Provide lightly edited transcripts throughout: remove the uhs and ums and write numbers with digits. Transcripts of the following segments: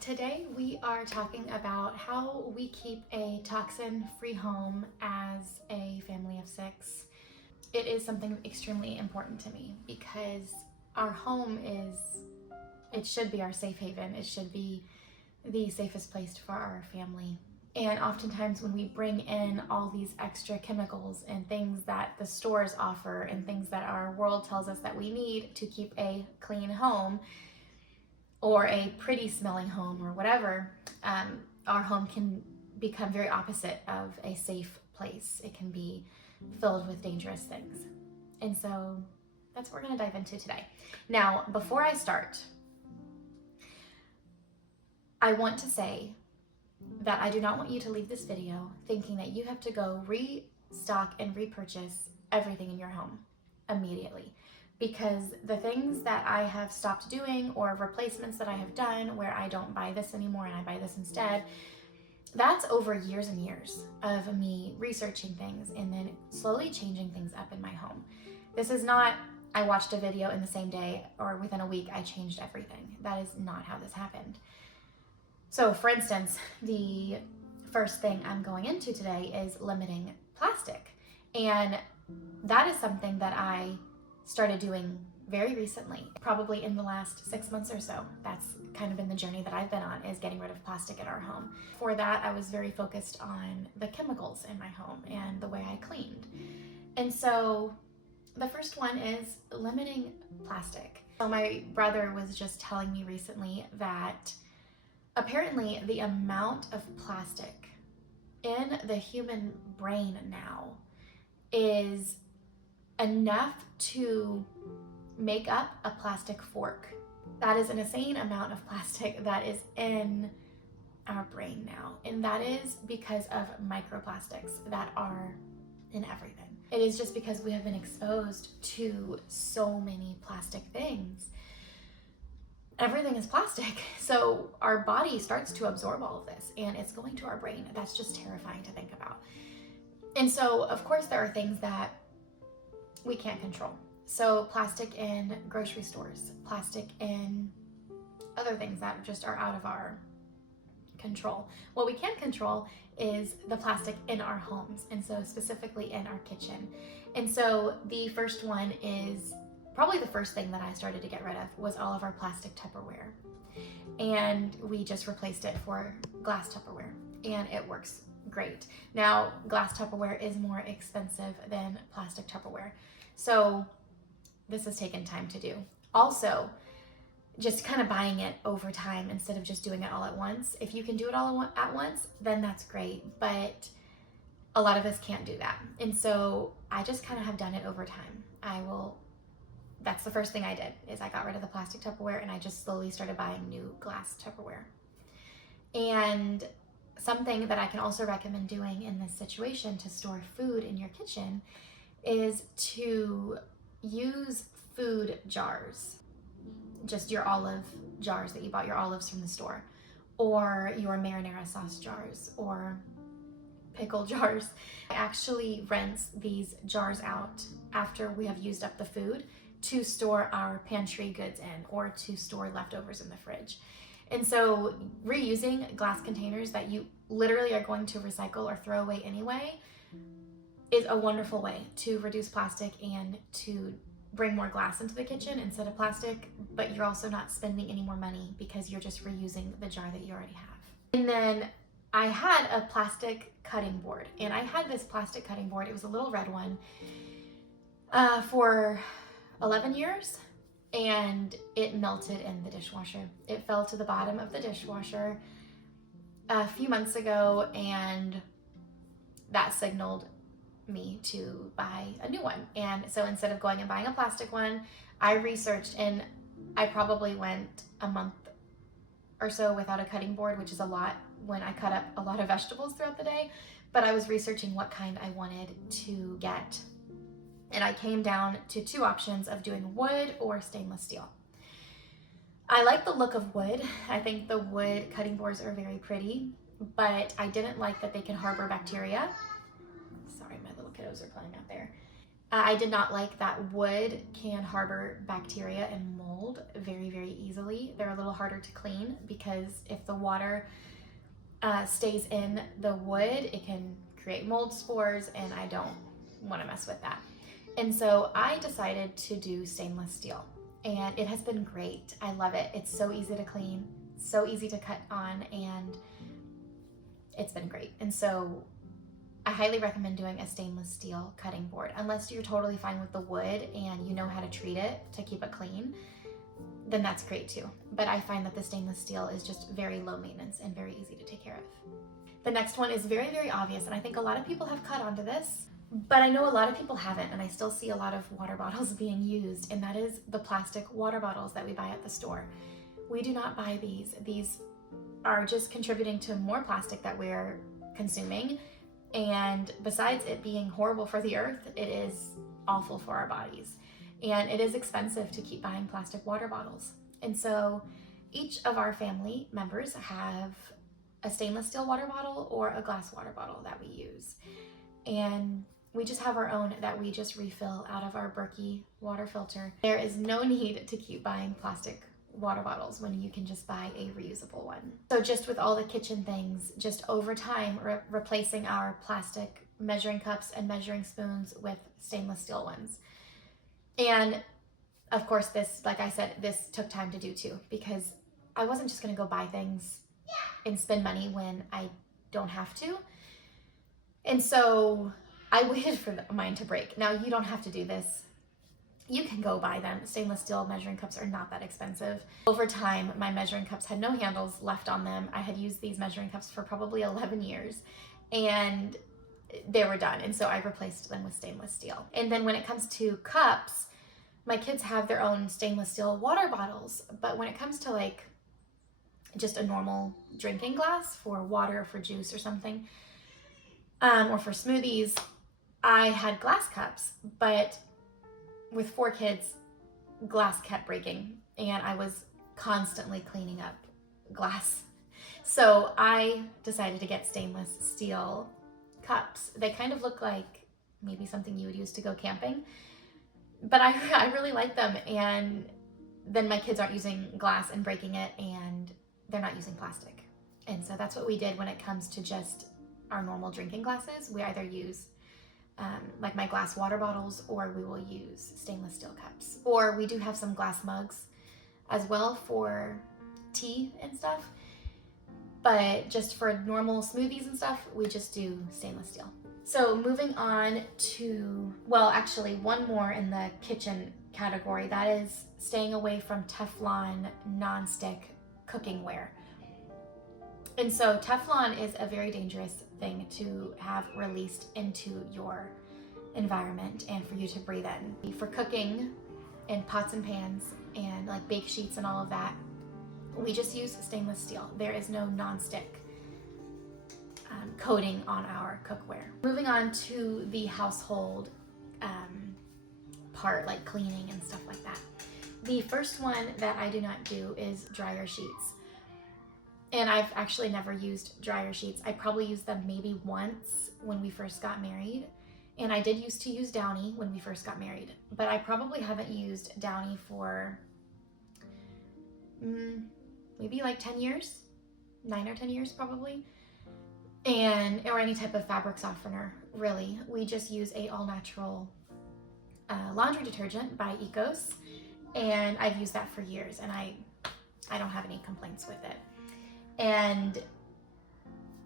today we are talking about how we keep a toxin-free home as a family of 6. It is something extremely important to me because our home it should be our safe haven. It should be the safest place for our family. And oftentimes when we bring in all these extra chemicals and things that the stores offer and things that our world tells us that we need to keep a clean home, or a pretty smelling home or whatever, our home can become very opposite of a safe place. It can be filled with dangerous things. And so that's what we're gonna dive into today. Now, before I start, I want to say that I do not want you to leave this video thinking that you have to go restock and repurchase everything in your home immediately. Because the things that I have stopped doing or replacements that I have done where I don't buy this anymore and I buy this instead, that's over years and years of me researching things and then slowly changing things up in my home. This is not, I watched a video in the same day or within a week I changed everything. That is not how this happened. So for instance, the first thing I'm going into today is limiting plastic. And that is something that I started doing very recently, probably in the last 6 months or so. That's kind of been the journey that I've been on, is getting rid of plastic in our home. For that, I was very focused on the chemicals in my home and the way I cleaned. And so the first one is limiting plastic. So my brother was just telling me recently that apparently the amount of plastic in the human brain now is enough to make up a plastic fork. That is an insane amount of plastic that is in our brain now. And that is because of microplastics that are in everything. It is just because we have been exposed to so many plastic things. Everything is plastic. So our body starts to absorb all of this and it's going to our brain. That's just terrifying to think about. And so of course there are things that we can't control. So plastic in grocery stores, plastic in other things that just are out of our control. What we can control is the plastic in our homes, and so specifically in our kitchen. And so the first one is probably the first thing that I started to get rid of was all of our plastic Tupperware. And we just replaced it for glass Tupperware, and it works great. Now, glass Tupperware is more expensive than plastic Tupperware. So this has taken time to do. Also, just kind of buying it over time instead of just doing it all at once. If you can do it all at once, then that's great. But a lot of us can't do that. And so I just kind of have done it over time. That's the first thing I did, is I got rid of the plastic Tupperware and I just slowly started buying new glass Tupperware. And something that I can also recommend doing in this situation to store food in your kitchen is to use food jars. Just your olive jars that you bought your olives from the store, or your marinara sauce jars, or pickle jars. I actually rinse these jars out after we have used up the food to store our pantry goods in, or to store leftovers in the fridge. And so reusing glass containers that you literally are going to recycle or throw away anyway is a wonderful way to reduce plastic and to bring more glass into the kitchen instead of plastic, but you're also not spending any more money because you're just reusing the jar that you already have. And then I had a plastic cutting board, and I had this plastic cutting board. It was a little red one for 11 years, and it melted in the dishwasher. It fell to the bottom of the dishwasher a few months ago, and that signaled me to buy a new one. And so instead of going and buying a plastic one, I researched, and I probably went a month or so without a cutting board, which is a lot when I cut up a lot of vegetables throughout the day. But I was researching what kind I wanted to get, and I came down to 2 options of doing wood or stainless steel. I like the look of wood. I think the wood cutting boards are very pretty, but I didn't like that they can harbor bacteria. Sorry, my little kiddos are playing out there. I did not like that wood can harbor bacteria and mold very, very easily. They're a little harder to clean because if the water stays in the wood, it can create mold spores, and I don't want to mess with that. And so I decided to do stainless steel, and it has been great. I love it. It's so easy to clean, so easy to cut on, and it's been great. And so I highly recommend doing a stainless steel cutting board, unless you're totally fine with the wood and you know how to treat it to keep it clean, then that's great too. But I find that the stainless steel is just very low maintenance and very easy to take care of. The next one is very, very obvious, and I think a lot of people have caught on to this, but I know a lot of people haven't, and I still see a lot of water bottles being used, and that is the plastic water bottles that we buy at the store. We do not buy these. These are just contributing to more plastic that we're consuming, and besides it being horrible for the earth, it is awful for our bodies. And it is expensive to keep buying plastic water bottles. And so each of our family members have a stainless steel water bottle or a glass water bottle that we use. And we just have our own that we just refill out of our Berkey water filter. There is no need to keep buying plastic water bottles when you can just buy a reusable one. So just with all the kitchen things, just over time, replacing our plastic measuring cups and measuring spoons with stainless steel ones. And of course, this, like I said, this took time to do too, because I wasn't just gonna go buy things and spend money when I don't have to. And so I waited for mine to break. Now, you don't have to do this. You can go buy them. Stainless steel measuring cups are not that expensive. Over time, my measuring cups had no handles left on them. I had used these measuring cups for probably 11 years, and they were done. And so I replaced them with stainless steel. And then when it comes to cups, my kids have their own stainless steel water bottles. But when it comes to like just a normal drinking glass for water or for juice or something, or for smoothies, I had glass cups, but with 4 kids, glass kept breaking, and I was constantly cleaning up glass. So I decided to get stainless steel cups. They kind of look like maybe something you would use to go camping, but I really like them, and then my kids aren't using glass and breaking it, and they're not using plastic. And so that's what we did when it comes to just our normal drinking glasses. We either use like my glass water bottles, or we will use stainless steel cups. Or we do have some glass mugs as well for tea and stuff. But just for normal smoothies and stuff, we just do stainless steel. So moving on to, well, actually one more in the kitchen category, that is staying away from Teflon nonstick cooking ware. And so Teflon is a very dangerous thing to have released into your environment and for you to breathe in. For cooking in pots and pans and like bake sheets and all of that, we just use stainless steel. There is no nonstick coating on our cookware. Moving on to the household part, like cleaning and stuff like that. The first one that I do not do is dryer sheets. And I've actually never used dryer sheets. I probably used them maybe once when we first got married. And I did used to use Downy when we first got married. But I probably haven't used Downy for maybe like 10 years, 9 or 10 years probably. Or any type of fabric softener, really. We just use a all-natural laundry detergent by Ecos. And I've used that for years, and I don't have any complaints with it. And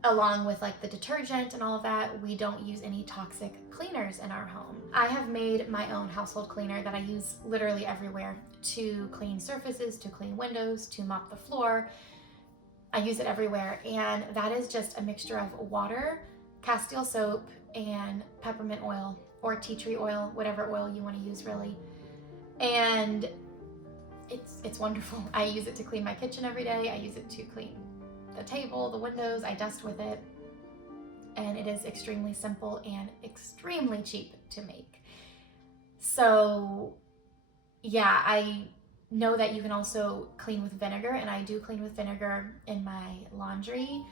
along with like the detergent and all of that, we don't use any toxic cleaners in our home. I have made my own household cleaner that I use literally everywhere to clean surfaces, to clean windows, to mop the floor. I use it everywhere, and that is just a mixture of water, Castile soap, and peppermint oil or tea tree oil, whatever oil you want to use really. And it's wonderful. I use it to clean my kitchen every day. I use it to clean the table, the windows. I dust with it, and it is extremely simple and extremely cheap to make. So yeah, I know that you can also clean with vinegar, and I do clean with vinegar in my laundry,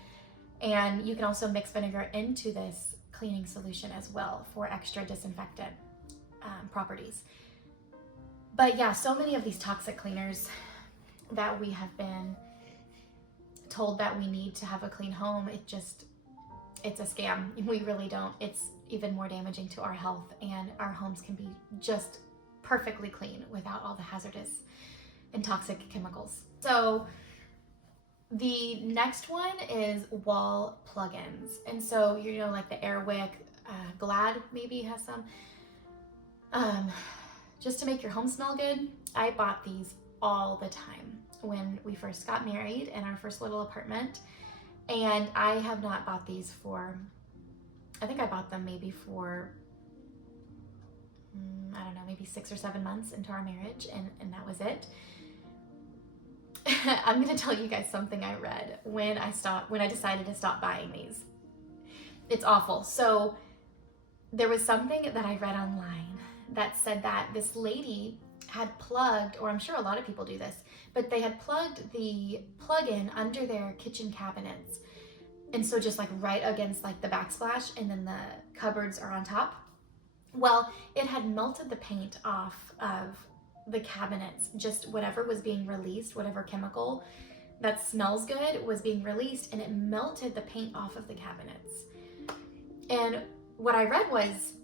and you can also mix vinegar into this cleaning solution as well for extra disinfectant. properties. But yeah, so many of these toxic cleaners that we have been told that we need to have a clean home, it's a scam. We really don't. It's even more damaging to our health, and our homes can be just perfectly clean without all the hazardous and toxic chemicals. So the next one is wall plugins. And so, you know, like the Airwick, Glad maybe has some. Just to make your home smell good, I bought these all the time when we first got married in our first little apartment. And I have not bought these for, I think I bought them maybe for, I don't know, maybe 6 or 7 months into our marriage, and that was it. I'm gonna tell you guys something I read when I decided to stop buying these. It's awful. So there was something that I read online that said that this lady had plugged, or I'm sure a lot of people do this, but they had plugged the plug-in under their kitchen cabinets. And so just like right against like the backsplash, and then the cupboards are on top. Well, it had melted the paint off of the cabinets. Just whatever was being released, whatever chemical that smells good was being released, and it melted the paint off of the cabinets. And what I read was,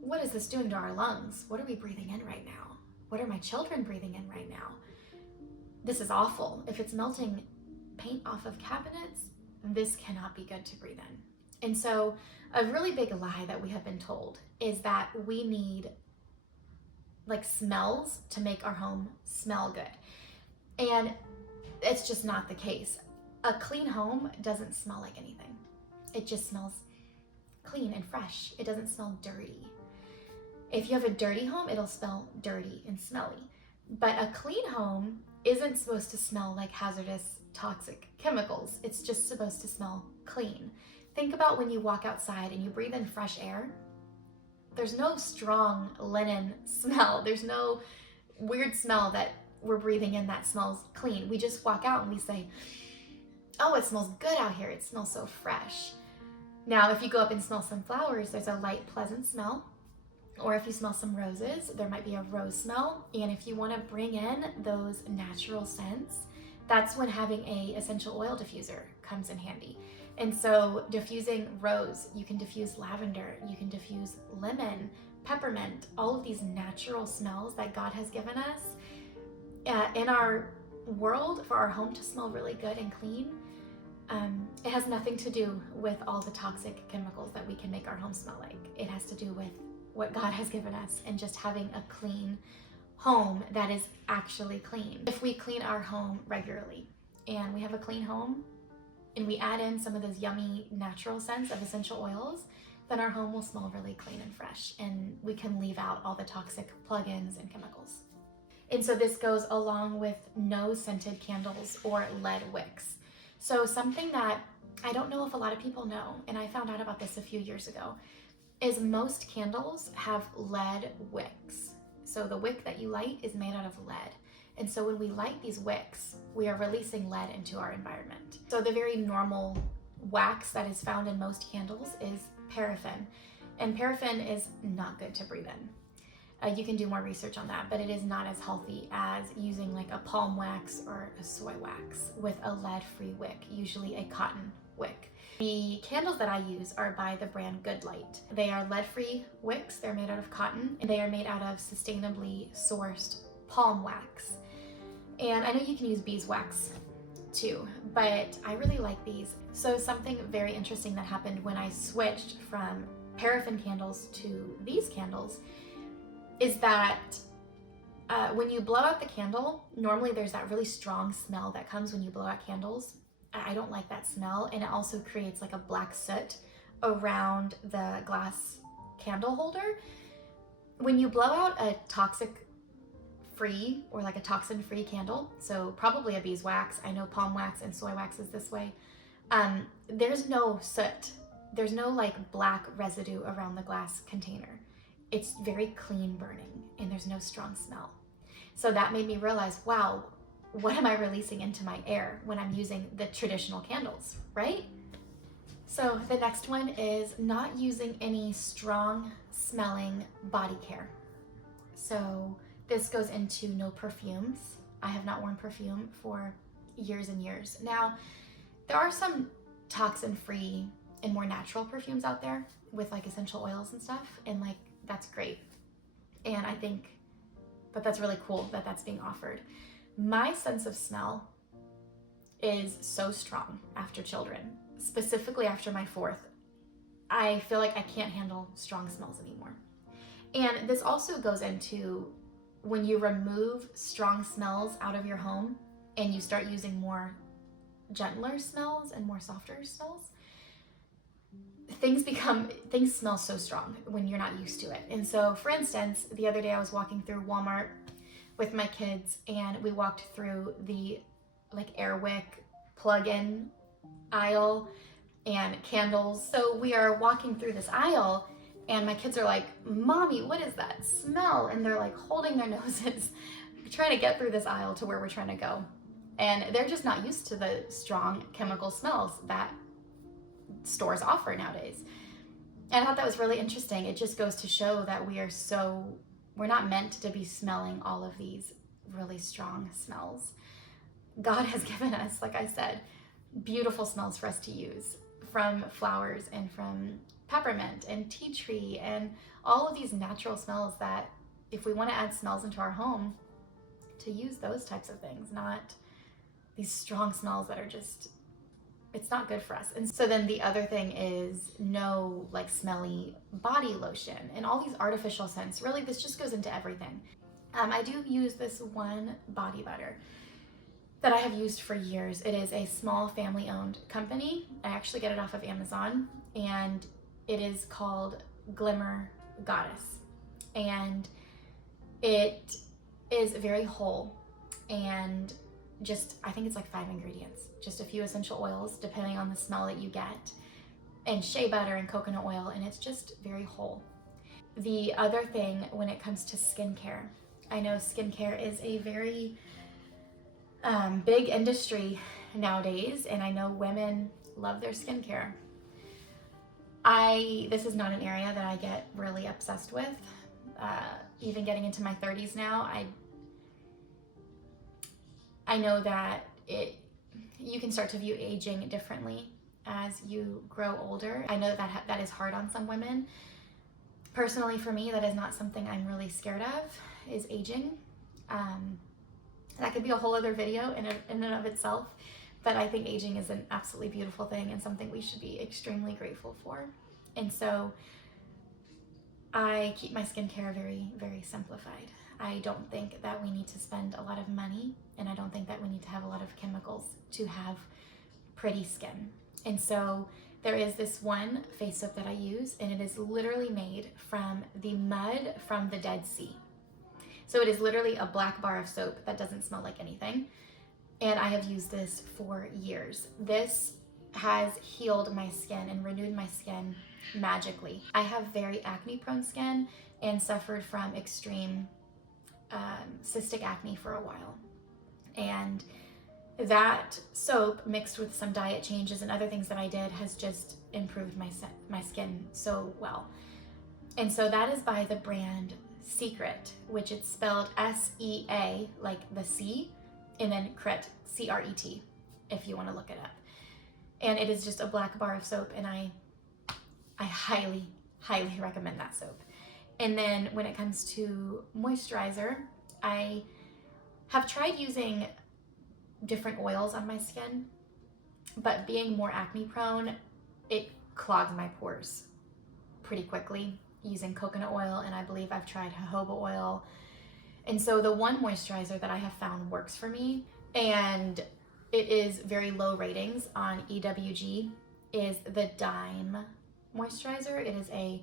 what is this doing to our lungs? What are we breathing in right now? What are my children breathing in right now? This is awful. If it's melting paint off of cabinets, this cannot be good to breathe in. And so a really big lie that we have been told is that we need like smells to make our home smell good. And it's just not the case. A clean home doesn't smell like anything. It just smells clean and fresh. It doesn't smell dirty. If you have a dirty home, it'll smell dirty and smelly. But a clean home isn't supposed to smell like hazardous, toxic chemicals. It's just supposed to smell clean. Think about when you walk outside and you breathe in fresh air. There's no strong linen smell. There's no weird smell that we're breathing in that smells clean. We just walk out and we say, oh, it smells good out here. It smells so fresh. Now, if you go up and smell some flowers, there's a light, pleasant smell. Or if you smell some roses, there might be a rose smell. And if you want to bring in those natural scents, that's when having a essential oil diffuser comes in handy. And so diffusing rose, you can diffuse lavender, you can diffuse lemon, peppermint, all of these natural smells that God has given us in our world for our home to smell really good and clean. It has nothing to do with all the toxic chemicals that we can make our home smell like. It has to do with what God has given us and just having a clean home that is actually clean. If we clean our home regularly and we have a clean home and we add in some of those yummy natural scents of essential oils, then our home will smell really clean and fresh, and we can leave out all the toxic plugins and chemicals. And so this goes along with no scented candles or lead wicks. So something that I don't know if a lot of people know, and I found out about this a few years ago, is most candles have lead wicks. So the wick that you light is made out of lead. And so when we light these wicks, we are releasing lead into our environment. So the very normal wax that is found in most candles is paraffin. And paraffin is not good to breathe in. You can do more research on that, but it is not as healthy as using like a palm wax or a soy wax with a lead-free wick, usually a cotton wick. The candles that I use are by the brand Good Light. They are lead-free wicks, they're made out of cotton, and they are made out of sustainably sourced palm wax. And I know you can use beeswax too, but I really like these. So something very interesting that happened when I switched from paraffin candles to these candles is that when you blow out the candle, normally there's that really strong smell that comes when you blow out candles. I don't like that smell, and it also creates like a black soot around the glass candle holder. When you blow out a toxic-free or like a toxin-free candle, so probably a beeswax, I know palm wax and soy wax is this way, there's no soot. There's no like black residue around the glass container. It's very clean burning and there's no strong smell. So that made me realize, wow, what am I releasing into my air when I'm using the traditional candles, right? So the next one is not using any strong smelling body care. So this goes into no perfumes. I have not worn perfume for years and years. Now, there are some toxin-free and more natural perfumes out there with like essential oils and stuff, and like that's great. And I think that that's really cool that that's being offered. My sense of smell is so strong after children, specifically after my fourth. I feel like I can't handle strong smells anymore. And this also goes into when you remove strong smells out of your home and you start using more gentler smells and more softer smells, things smell so strong when you're not used to it. And so, for instance, the other day I was walking through Walmart with my kids, and we walked through the like Airwick plug-in aisle and candles. So we are walking through this aisle, and my kids are like, "Mommy, what is that smell?" And they're like holding their noses, trying to get through this aisle to where we're trying to go. And they're just not used to the strong chemical smells that stores offer nowadays. And I thought that was really interesting. It just goes to show that we're not meant to be smelling all of these really strong smells. God has given us, like I said, beautiful smells for us to use, from flowers and from peppermint and tea tree and all of these natural smells, that if we want to add smells into our home, to use those types of things, not these strong smells that are just, it's not good for us. And so then the other thing is no like smelly body lotion and all these artificial scents. Really, this just goes into everything. I do use this one body butter that I have used for years. It is a small family-owned company. I actually get it off of Amazon, and it is called Glimmer Goddess. And it is very whole, and just, I think it's like 5 ingredients, just a few essential oils depending on the smell that you get, and shea butter and coconut oil, and it's just very whole. The other thing when it comes to skincare, I know skincare is a very big industry nowadays, and I know women love their skincare. This is not an area that I get really obsessed with. Even getting into my 30s now, I know that you can start to view aging differently as you grow older. I know that is hard on some women. Personally, for me, that is not something I'm really scared of, is aging. That could be a whole other video in and of itself, but I think aging is an absolutely beautiful thing and something we should be extremely grateful for. And so I keep my skincare very, very simplified. I don't think that we need to spend a lot of money, and I don't think that we need to have a lot of chemicals to have pretty skin. And so there is this one face soap that I use, and it is literally made from the mud from the Dead Sea. So it is literally a black bar of soap that doesn't smell like anything. And I have used this for years. This has healed my skin and renewed my skin magically. I have very acne prone skin and suffered from extreme cystic acne for a while. And that soap mixed with some diet changes and other things that I did has just improved my skin so well. And so that is by the brand Secret, which it's spelled S-E-A, like the sea, and then Cret, C-R-E-T, if you want to look it up. And it is just a black bar of soap, and I highly, highly recommend that soap. And then when it comes to moisturizer, I have tried using different oils on my skin, but being more acne prone, it clogs my pores pretty quickly, using coconut oil, and I believe I've tried jojoba oil. And so the one moisturizer that I have found works for me, and it is very low ratings on EWG, is the Dime moisturizer. It is a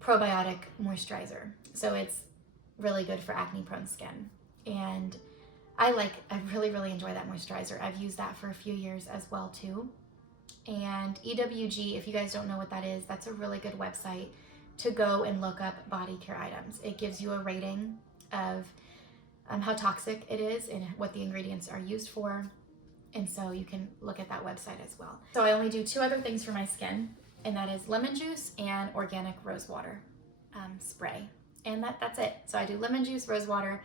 probiotic moisturizer, so it's really good for acne prone skin. And I really, really enjoy that moisturizer. I've used that for a few years as well too. And EWG, if you guys don't know what that is, that's a really good website to go and look up body care items. It gives you a rating of how toxic it is and what the ingredients are used for. And so you can look at that website as well. So I only do 2 other things for my skin, and that is lemon juice and organic rose water spray. And that's it. So I do lemon juice, rose water,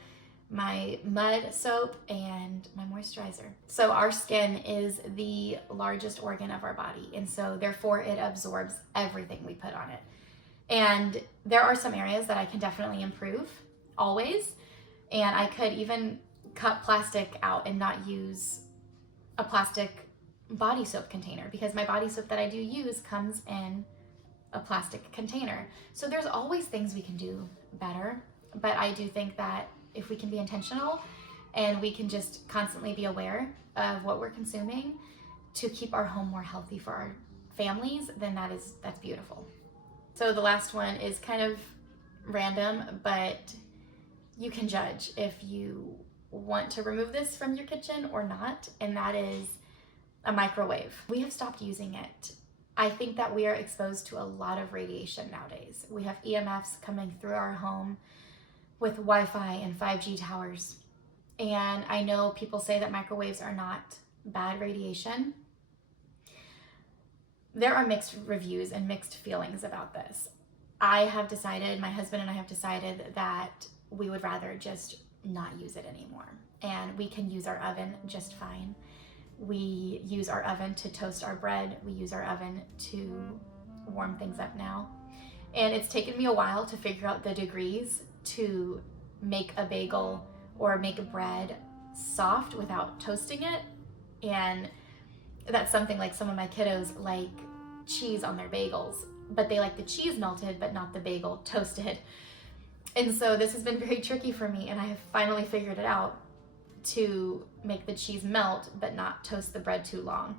my mud soap, and my moisturizer. So our skin is the largest organ of our body, and so therefore it absorbs everything we put on it. And there are some areas that I can definitely improve, always. And I could even cut plastic out and not use a plastic body soap container, because my body soap that I do use comes in a plastic container. So there's always things we can do better, but I do think that if we can be intentional and we can just constantly be aware of what we're consuming to keep our home more healthy for our families, then that's beautiful. So the last one is kind of random, but you can judge if you want to remove this from your kitchen or not, and that is a microwave. We have stopped using it. I think that we are exposed to a lot of radiation nowadays. We have EMFs coming through our home with Wi-Fi and 5G towers. And I know people say that microwaves are not bad radiation. There are mixed reviews and mixed feelings about this. I have decided, my husband and I have decided that we would rather just not use it anymore. And we can use our oven just fine. We use our oven to toast our bread. We use our oven to warm things up now. And it's taken me a while to figure out the degrees to make a bagel or make a bread soft without toasting it. And that's something like some of my kiddos like cheese on their bagels, but they like the cheese melted, but not the bagel toasted. And so this has been very tricky for me, and I have finally figured it out to make the cheese melt, but not toast the bread too long.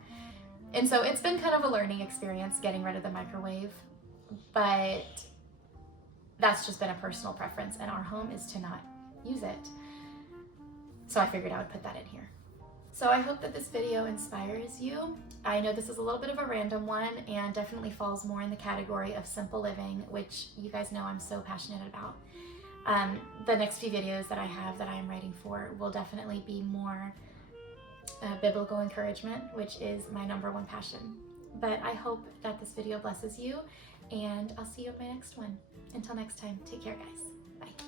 And so it's been kind of a learning experience getting rid of the microwave, but that's just been a personal preference, and our home is to not use it. So I figured I would put that in here. So I hope that this video inspires you. I know this is a little bit of a random one and definitely falls more in the category of simple living, which you guys know I'm so passionate about. The next few videos that I have that I am writing for will definitely be more biblical encouragement, which is my #1 passion. But I hope that this video blesses you, and I'll see you at my next one. Until next time, take care, guys. Bye.